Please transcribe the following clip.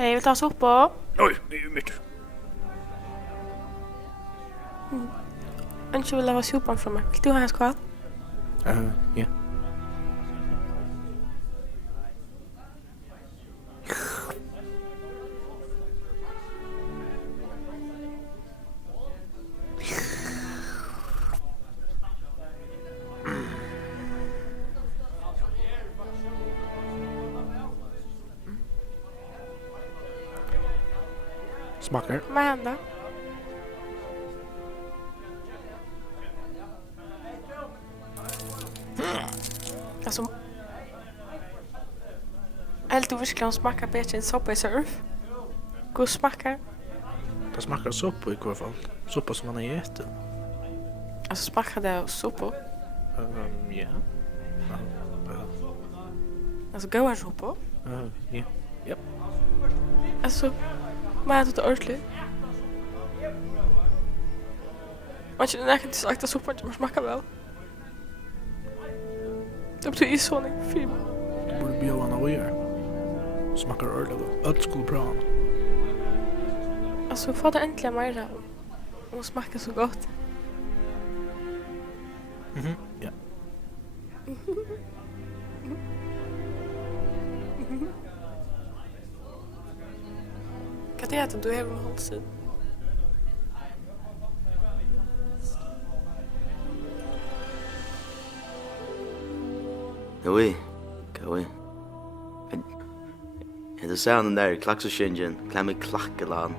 Hej, vi tar soppa. Oj, det är ju mycket. Inte vill ha sopan från mig. Vill du ha en skål? Ja. Smakar. Vad händer? Alltså... Helt overskelig smakar bättre än soppa i surf. God smakar. Det smakar soppa i alla fall. Soppa som man har ätit. Alltså smakar det soppa? Ja. Alltså goda soppa? Ja. Ja. Alltså... Vad är det ordentligt? Man känner inte sagt att soppa inte smakar väl. Det betyder isåning film. Du borde bjuda honom och göra. Smakar ordentligt. Allt skulle bra. Alltså få det äntligen mer om smakar så gott. Ja. Kan det att du har en hållsid? Oi. Det är den där klaxoskingen. Klämmer klackelan.